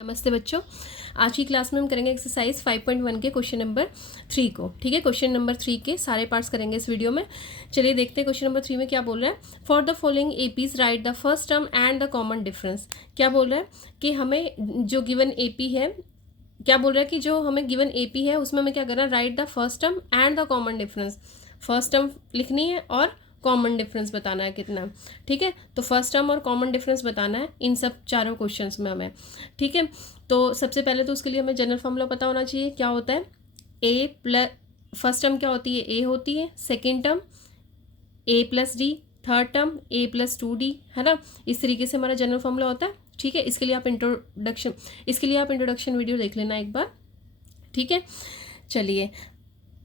नमस्ते बच्चों, आज की क्लास में हम करेंगे एक्सरसाइज 5.1 के क्वेश्चन नंबर 3 को। ठीक है, क्वेश्चन नंबर 3 के सारे पार्ट्स करेंगे इस वीडियो में। चलिए देखते हैं क्वेश्चन नंबर 3 में क्या बोल रहा है। For the following APs right the first term and the common difference. क्या बोल रहा है कि हमें जो गिवन एपी है, क्या बोल रहा है कि जो हमें गिवन एपी है उसमें हमें क्या करना है, right the first term and the common difference. First term लिखनी है और कॉमन डिफरेंस बताना है कितना। ठीक है, तो फर्स्ट टर्म और कॉमन डिफरेंस बताना है इन सब चारों क्वेश्चंस में हमें। ठीक है, तो सबसे पहले तो उसके लिए हमें जनरल फॉर्मूला पता होना चाहिए। क्या होता है, ए प्लस, फर्स्ट टर्म क्या होती है, ए होती है। सेकेंड टर्म ए प्लस डी, थर्ड टर्म ए प्लस 2d, है ना। इस तरीके से हमारा जनरल फॉर्मूला होता है। ठीक है, इसके लिए आप इंट्रोडक्शन वीडियो देख लेना एक बार। ठीक है, चलिए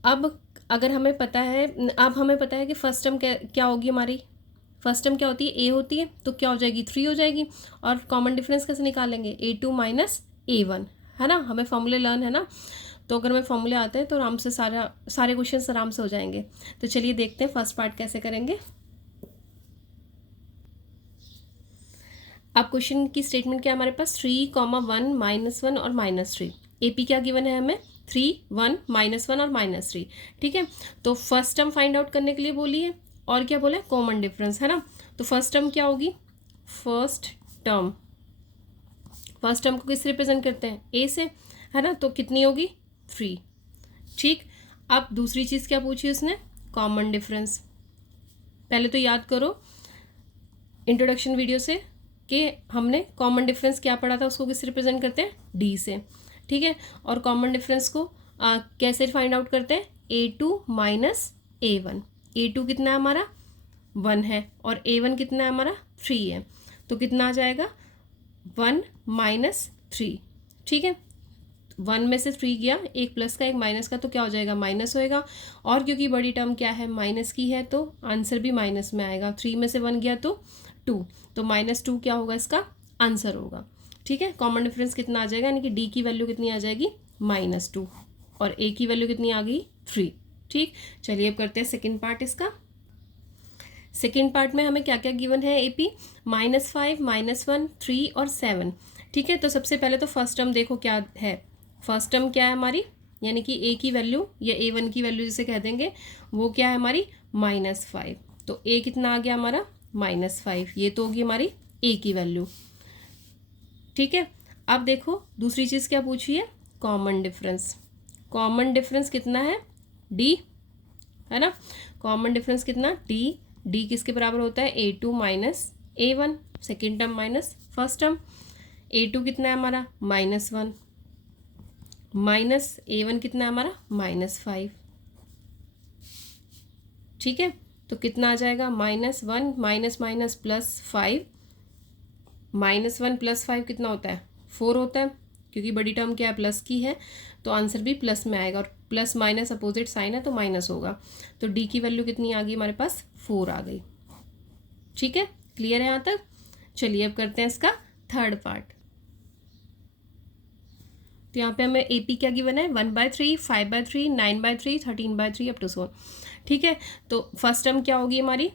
अब अगर हमें पता है, अब हमें पता है कि फर्स्ट टर्म क्या होगी हमारी। फर्स्ट टर्म क्या होती है, ए होती है, तो क्या हो जाएगी, 3 हो जाएगी। और कॉमन डिफरेंस कैसे निकालेंगे, A2 माइनस A1, है ना। हमें फॉर्मूले लर्न है ना, तो अगर हमें फॉर्मूले आते हैं तो आराम से सारे क्वेश्चंस आराम से हो जाएंगे। तो चलिए देखते हैं फर्स्ट पार्ट कैसे करेंगे। अब क्वेश्चन की स्टेटमेंट क्या है हमारे पास, 3, 1, -1 और -3। एपी क्या गिवन है हमें, 3, 1, -1 और -3। ठीक है, तो फर्स्ट टर्म फाइंड आउट करने के लिए बोली है और क्या बोला है, कॉमन डिफरेंस, है ना। तो फर्स्ट टर्म क्या होगी, फर्स्ट टर्म को किससे रिप्रेजेंट करते हैं, ए से, है ना। तो कितनी होगी, 3। ठीक, अब दूसरी चीज़ क्या पूछी उसने, कॉमन डिफरेंस। पहले तो याद करो इंट्रोडक्शन वीडियो से कि हमने कॉमन डिफरेंस क्या पढ़ा था, उसको किससे रिप्रेजेंट करते हैं, डी से। ठीक है, और कॉमन डिफरेंस को कैसे फाइंड आउट करते हैं, A2 माइनस A1। A2 कितना है हमारा, 1 है, और A1 कितना है हमारा, 3 है। तो कितना आ जाएगा, 1 माइनस 3। ठीक है, 1 में से 3 गया, एक प्लस का एक माइनस का, तो क्या हो जाएगा, माइनस होएगा। और क्योंकि बड़ी टर्म क्या है, माइनस की है, तो आंसर भी माइनस में आएगा। 3 में से 1 गया तो 2, तो -2 क्या होगा, इसका आंसर होगा। ठीक है, कॉमन डिफरेंस कितना आ जाएगा, यानी कि डी की वैल्यू कितनी आ जाएगी, -2, और ए की वैल्यू कितनी आ गई, 3। ठीक, चलिए अब करते हैं सेकेंड पार्ट इसका। सेकेंड पार्ट में हमें क्या क्या गिवन है, एपी -5, -1, 3 और 7। ठीक है, तो सबसे पहले तो फर्स्ट टर्म देखो क्या है। फर्स्ट टर्म क्या है हमारी, यानी कि ए की वैल्यू या A1 की वैल्यू जिसे कह देंगे, वो क्या है हमारी, -5। तो ए कितना आ गया हमारा, -5। ये तो होगी हमारी ए की वैल्यू। ठीक है, अब देखो दूसरी चीज़ क्या पूछी है, कॉमन डिफरेंस। कॉमन डिफरेंस कितना है, डी, है ना। कॉमन डिफरेंस कितना, डी। डी किसके बराबर होता है, A2 minus A1, second term minus first term. A2 कितना है हमारा, -1, माइनस A1 कितना है हमारा, -5। ठीक है, तो कितना आ जाएगा, -1 माइनस माइनस +5, -1 + 5 कितना होता है, 4 होता है। क्योंकि बड़ी टर्म क्या है, प्लस की है, तो आंसर भी प्लस में आएगा, और प्लस माइनस अपोजिट साइन है तो माइनस होगा। तो डी की वैल्यू कितनी आ गई हमारे पास, 4 आ गई। ठीक है, क्लियर है यहाँ तक। चलिए अब करते हैं इसका थर्ड पार्ट। तो यहाँ पे हमें एपी क्या गिवन है, 1/3, 5/3, 9/3, 13/3 अप टू 4। ठीक है, तो फर्स्ट टर्म क्या होगी हमारी,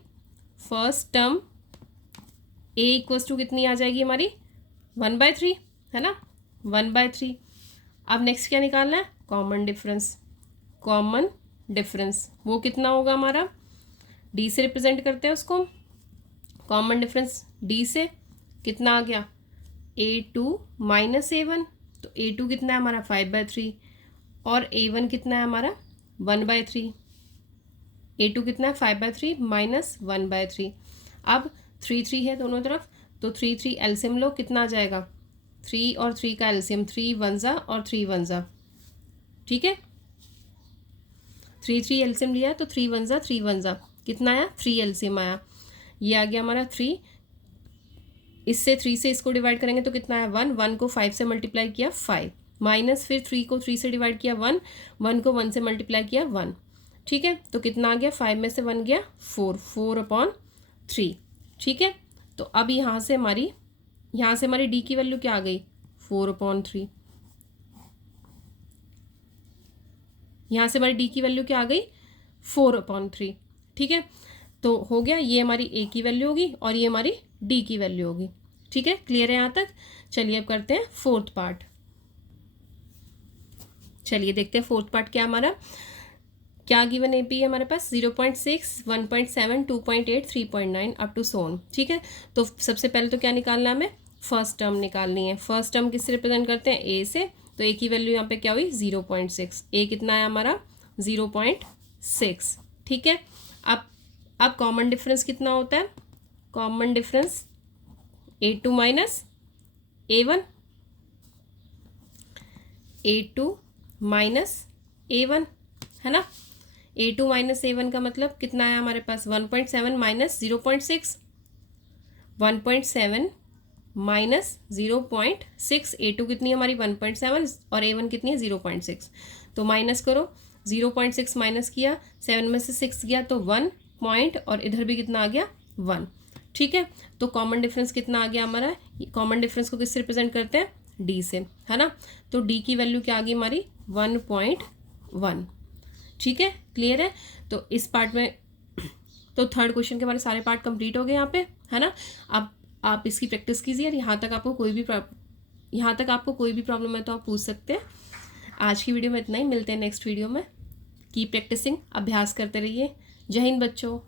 first term A equals to कितनी आ जाएगी हमारी, 1/3, है ना, 1/3। अब नेक्स्ट क्या निकालना है, कॉमन डिफरेंस। कॉमन डिफरेंस वो कितना होगा हमारा, डी से रिप्रेजेंट करते हैं उसको। कॉमन डिफरेंस डी से कितना आ गया, A2 माइनस A1। तो A2 कितना है हमारा, 5/3, और A1 कितना है हमारा, 1/3। A2 कितना है, 5/3 माइनस 1/3। अब 3 है दोनों तरफ, तो 3 एलसीएम लो, कितना आ जाएगा, 3 और 3 का एलसीएम, 3 1 और 3 1। ठीक है, 3 एलसीएम लिया तो 3 1 कितना आया, 3 एलसीएम आया। ये आ गया हमारा 3। इससे 3 से इसको डिवाइड करेंगे तो कितना है, 1 को 5 से मल्टीप्लाई किया 5, माइनस फिर 3 को 3 से डिवाइड किया 1 को 1 से मल्टीप्लाई किया 1। ठीक है, तो कितना आ गया, 5 में से 1 गया 4/3। ठीक है, तो अब यहाँ से हमारी डी की वैल्यू क्या आ गई, 4/3। यहाँ से हमारी डी की वैल्यू क्या आ गई, 4/3। ठीक है, तो हो गया, ये हमारी ए की वैल्यू होगी और ये हमारी डी की वैल्यू होगी। ठीक है, क्लियर है यहाँ तक। चलिए अब करते हैं फोर्थ पार्ट। चलिए देखते हैं फोर्थ पार्ट क्या हमारा क्या गिवन एपी है हमारे पास 0.6, 1.7, 2.8, 3.9 अप टू सो ऑन। ठीक है, तो सबसे पहले तो क्या निकालना है हमें, फर्स्ट टर्म निकालनी है। फर्स्ट टर्म किससे रिप्रेजेंट करते हैं, ए से, तो ए की वैल्यू यहाँ पे क्या हुई 0.6, ए कितना है हमारा 0.6। ठीक है, अब कॉमन डिफरेंस कितना होता है, common difference A2 minus A1, A2 minus A1 है ना। A2 माइनस A1 का मतलब कितना है हमारे पास 1.7 माइनस 0.6, 1.7 माइनस 0.6, A2 कितनी है हमारी 1.7 और A1 कितनी है 0.6, तो माइनस करो, 0.6 माइनस किया, 7 में से 6 गया तो 1 पॉइंट और इधर भी कितना आ गया 1। ठीक है, तो कॉमन डिफरेंस कितना आ गया हमारा, कॉमन डिफरेंस को किससे रिप्रेजेंट करते हैं, डी से, है ना। तो डी की वैल्यू क्या आ गई हमारी 1.1। ठीक है, क्लियर है। तो इस पार्ट में तो थर्ड क्वेश्चन के हमारे सारे पार्ट कंप्लीट हो गए यहाँ पे, है ना। अब आप इसकी प्रैक्टिस कीजिए, यहाँ तक आपको कोई भी प्रॉब्लम है तो आप पूछ सकते हैं। आज की वीडियो में इतना ही, मिलते हैं नेक्स्ट वीडियो में। कीप प्रैक्टिसिंग, अभ्यास करते रहिए। जय हिंद बच्चों।